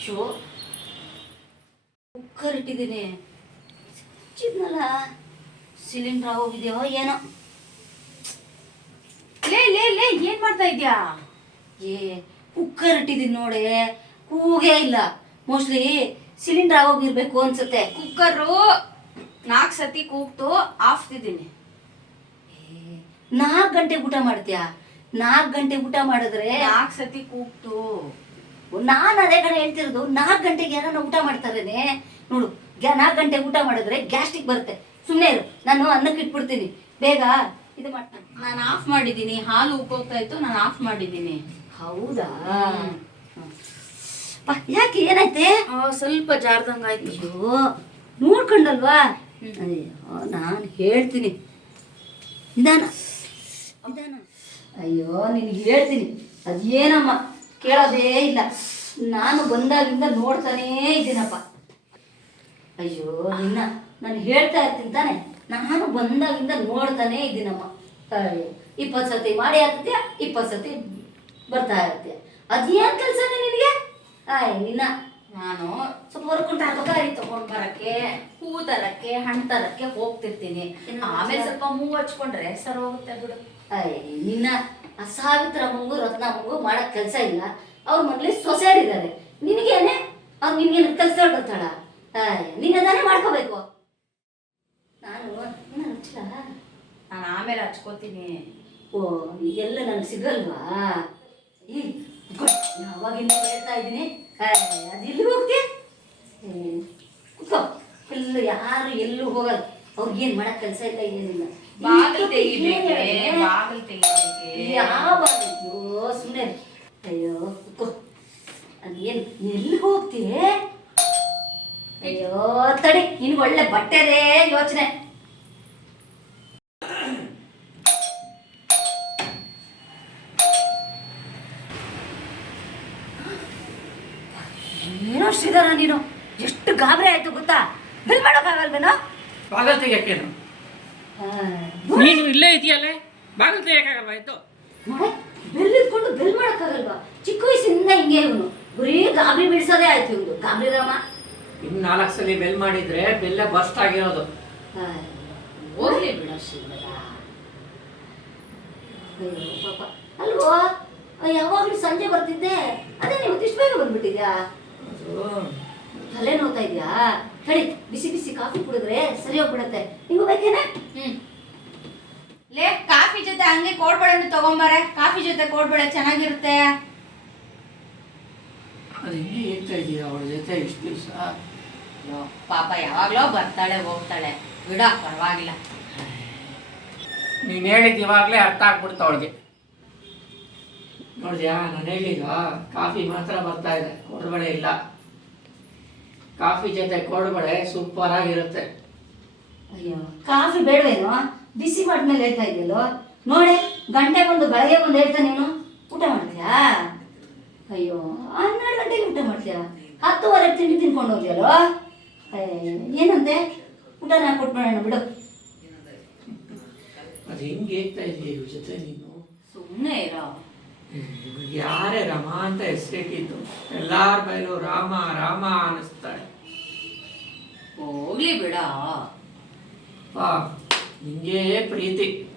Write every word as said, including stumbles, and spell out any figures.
Show cooker ಇಟ್ಟಿದ್ದೀನಿ. ಚಿದ್ನಲ್ಲ cylinder ಹೋಗಿದ್ಯೋ ಏನೋ. ಲೇ ಲೇ ಲೇ ಏನ್ ಮಾಡ್ತಾ ಇದ್ಯಾ? ಏ ಕುಕ್ಕರ್ ಇಟ್ಟಿದ್ದೀನಿ ನೋಡೆ, ಕೂಗೇ ಇಲ್ಲ. ಮೋಸ್ಟ್ಲಿ ಸಿಲಿಂಡರ್ ಆಗೋಗಿರ್ಬೇಕು ಅನ್ಸುತ್ತೆ. ಕುಕ್ಕರು ನಾಲ್ಕು ಸತಿ ಕೂಗ್ತು, ಆಫ್ತಿದ್ದೀನಿ. ನಾಲ್ಕು ಗಂಟೆ ಊಟ ಮಾಡ್ತೀಯಾ? ನಾಲ್ಕು ಗಂಟೆ ಊಟ ಮಾಡಿದ್ರೆ ನಾಲ್ಕು ಸತಿ ಕೂಗ್ತು. ನಾನು ಅದೇ ಕಡೆ ಹೇಳ್ತಿರೋದು. ನಾಲ್ಕು ಗಂಟೆಗೆ ಯಾರನ್ನ ಊಟ ಮಾಡ್ತಾರೇನೆ ನೋಡು. ನಾಲ್ಕು ಗಂಟೆ ಊಟ ಮಾಡಿದ್ರೆ ಗ್ಯಾಸ್ಟ್ರಿಕ್ ಬರುತ್ತೆ. ಸುಮ್ಮನೆ ಇರು, ನಾನು ಅನ್ನಕ್ಕೆ ಇಟ್ಬಿಡ್ತೀನಿ. ಬೇಗ ಇದು ಮಾಡ್ತೀನಿ. ನಾನು ಆಫ್ ಮಾಡಿದ್ದೀನಿ. ಹಾಲು ಉಕ್ಕೋಗ್ತಾ ಇತ್ತು, ನಾನು ಆಫ್ ಮಾಡಿದ್ದೀನಿ. ಹೌದಾ? ಯಾಕೆ ಏನಾಯ್ತೆ? ಸ್ವಲ್ಪ ಜಾರ್ದಂಗಾಯ್ತು. ಅಯ್ಯೋ ನೋಡ್ಕೊಂಡಲ್ವಾ? ನಾನು ಹೇಳ್ತೀನಿ ನಿಧಾನ ನಿಧಾನ. ಅಯ್ಯೋ ನಿನಗೆ ಹೇಳ್ತೀನಿ, ಅದೇನಮ್ಮ ಕೇಳೋದೇ ಇಲ್ಲ. ನಾನು ಬಂದಾಗಿಂದ ನೋಡ್ತಾನೇ ಇದ್ದೀನಪ್ಪ. ಅಯ್ಯೋ ನಿನ್ನ ನಾನು ಹೇಳ್ತಾ ಇರ್ತೀನಿ ತಾನೆ, ನಾನು ಬಂದಾಗಿಂದ ನೋಡ್ತಾನೇ ಇದ್ದೀನಮ್ಮ. ಅಯ್ಯೋ ಇಪ್ಪತ್ತು ಸತಿ ಮಾಡಿ ಆಗ್ತೀಯ, ಇಪ್ಪತ್ತು ಸತಿ ಬರ್ತಾ ಇರ್ತೀಯ. ಅದೇನು ಕೆಲಸನೇ ನಿನಗೆ? ಆಯ್ ನಿನ್ನ ನಾನು ಸ್ವಲ್ಪ ಹೊರ್ಕೊಂಡು ತರಕಾರಿ ತಗೊಂಡು ಬರಕ್ಕೆ, ಹೂ ತರಕ್ಕೆ, ಹಣ್ಣು ತರಕ್ಕೆ ಹೋಗ್ತಿರ್ತೀನಿ. ಆಮೇಲೆ ಸ್ವಲ್ಪ ಮೂವ್ ಹಚ್ಕೊಂಡ್ರೆ ಸರ್ ಹೋಗುತ್ತೆ ಬಿಡು. ಅಯ್ಯ ನಿನ್ನ ಆ ಸಾವಿತ್ರ ಮಂಗು ರತ್ನ ಮಂಗು ಮಾಡಕ್ ಕೆಲಸ ಇಲ್ಲ. ಅವ್ರ ಮನೇಲಿ ಸೊಸೆಯರಿದ್ದಾರೆ. ನಿನಗೇನೆ ಅವ್ರು ನಿನ್ಗೇನು ಕೆಲಸ ಹೊಡ್ತಾಳ? ಅಯ್ಯ ನಿನ್ನ ತಾನೇ ಮಾಡ್ಕೋಬೇಕು. ನಾನು ಇನ್ನ ಹಚ್ಚಲ, ನಾನು ಆಮೇಲೆ ಹಚ್ಕೋತೀನಿ. ಓ ಎಲ್ಲ ನನಗೆ ಸಿಗಲ್ವಾ? ಈ ಯಾವಾಗಿಂದ ಹೇಳ್ತಾ ಇದ್ದೀನಿ. ಅದು ಎಲ್ಲಿ ಹೋಗ್ತೀಯ? ಕುತ್ಕೋ. ಎಲ್ಲೂ ಯಾರು ಎಲ್ಲೂ ಹೋಗಲ್ಲ. ಅವ್ರಿಗೇನು ಮಾಡಕ್ ಕೆಲಸ ಇಲ್ಲ, ಏನಿಲ್ಲ. ಬಾಗಿಲು ತೆಗಿಬೇಕೆ, ಬಾಗಿಲು ತೆಗಿಬೇಕೆ. ಯಾವ ಅಯ್ಯೋ ಸುಮ್ಮನೆ. ಅಯ್ಯೋ ಕುತ್ಕೋ. ಅದೇನು ಎಲ್ಲಿ ಹೋಗ್ತೀಯ? ಅಯ್ಯೋ ತಡಿ, ನಿನ್ಗೆ ಒಳ್ಳೆ ಬಟ್ಟೆದೇ ಯೋಚನೆ. ಏನೋ ಶ್ರೀಧರ, ನೀನು ಎಷ್ಟು ಗಾಬರಿ ಆಯ್ತು ಗೊತ್ತಾ? ಬಿಲ್ ಮಾಡೋಕ್ಕಾಗಲ್ವೇನೋ? ಬಾಗಲ್ ತೆಗಿಯಕ್ಕೇನು? ನೀನು ಇಲ್ಲೇ ಇದೆಯಲ್ಲೇ, ಬಾಗಲ್ ತೆಗಿಯಕ್ಕಾಗಲ್ವಾಯ್ತು? ನೋಡಿ, ಬೆಲ್ ಇಟ್ಕೊಂಡು ಬೆಲ್ ಮಾಡೋಕ್ಕಾಗಲ್ವಾ? ಚಿಕ್ಕ ವಯಸ್ಸಿಂದ ಹಿಂಗೆ ಇವನು ಬರೀ ಗಾಬರಿ ಬಿಡಿಸೋದೇ ಆಯ್ತು ಇವನು. ಗಾಬರಿ ರಾಮ. ಇನ್ನು ನಾಲ್ಕು ಸಲ ಬೆಲ್ ಮಾಡಿದ್ರೆ ಬೆಲ್ಲ ಬಸ್ಟ್ ಆಗಿರೋದು. ಹೋಗ್ಲಿ ಬಿಡ ಶ್ರೀಧರ. ಅಯ್ಯೋ ಪಾಪ ಅಲ್ವೋ, ಯಾವಾಗಲೂ ಸಂಜೆ ಬರ್ತಿದ್ದೆ, ಅದೇ ನೀವು ಇಷ್ಟು ಬೇಗ ಬಂದ್ಬಿಟ್ಟಿದ್ಯಾ? ತಲೆ ನೋಡ್ತಾ ಇದೆಯಾ? ಹೇಳಿ, ಬಿಸಿ ಬಿಸಿ ಕಾಫಿ ಕುಡಿದ್ರೆ ಸರಿ ಹೋಗ್ಬಿಡತ್ತೆ. ನೀವು ಬೇಕೇನೆ? ಹ್ಮ್ ಲೇ, ಕಾಫಿ ಜೊತೆ ಹಂಗೆ ಕೋಡ್ಬಳೆನು ತಗೊಂಬಾರೆ. ಕಾಫಿ ಜೊತೆ ಕೋಡ್ಬಳೆ ಚೆನ್ನಾಗಿರುತ್ತೆ. ಅದು ಹಿಂಗೆ ಹೇಳ್ತಾ ಇದೀಯ ಅವಳ ಜೊತೆ ಇಷ್ಟು ದಿವಸ? ಪಾಪ ಯಾವಾಗ್ಲೋ ಬರ್ತಾಳೆ ಹೋಗ್ತಾಳೆ, ಬಿಡ ಪರವಾಗಿಲ್ಲ. ನೀನು ಹೇಳಿದ ಇವಾಗಲೇ ಅರ್ಥ ಆಗ್ಬಿಡ್ತು ಅವಳಿಗೆ. ನೋಡಿದ್ಯಾ, ನಾನು ಹೇಳಿದ ಕಾಫಿ ಮಾತ್ರ ಬರ್ತಾ ಇದೆ, ಕೋಡ್ಬಳೆ ಇಲ್ಲ. ಕಾಫಿ ಜೊತೆ ಕೋಡ್ಬಳೆ ಸೂಪರ್ ಆಗಿರುತ್ತೆ. ಅಯ್ಯೋ ಕಾಫಿ ಬೇಡವೇನೋ? ಬಿಸಿ ಮಾಡಿದ್ಮೇಲೆ ಹೇಳ್ತಾ ಇದೆಯಲ್ಲೋ. ನೋಡಿ, ಗಂಟೆ ಒಂದು ಬೆಳಗ್ಗೆ ಒಂದು ಹೇಳ್ತಾ ನೀನು ಊಟ ಮಾಡ್ತೀಯಾ? ಅಯ್ಯೋ ಹನ್ನೆರಡು ಗಂಟೆಗೆ ಊಟ ಮಾಡ್ತೀಯಾ? ಹತ್ತುವರೆಗೆ ತಿಂಡಿ ತಿನ್ಕೊಂಡು ಹೋಗ್ಯಲ್ಲೋ. ಏನಂತೆ? ಊಟನ ಕೊಟ್ಬಿಡೋಣ ಬಿಡು. ಅದು ಹೆಂಗೆ ಹೇಳ್ತಾ ಇದೀಯ ಇವ್ರ ಜೊತೆ ನೀನು? ಸುಮ್ಮನೆ ಇರೋ. ಯಾರೇ ರಾಮ ಅಂತ ಹೆಸರಿಟ್ಟಿದ್ದು? ಎಲ್ಲಾರ ಬಯಲು ರಾಮ ರಾಮ ಅನ್ನಿಸ್ತಾಳೆ. ಹೋಗ್ಲಿ ಬಿಡ. ಪಾ ನಿಂಗೆ ಪ್ರೀತಿ.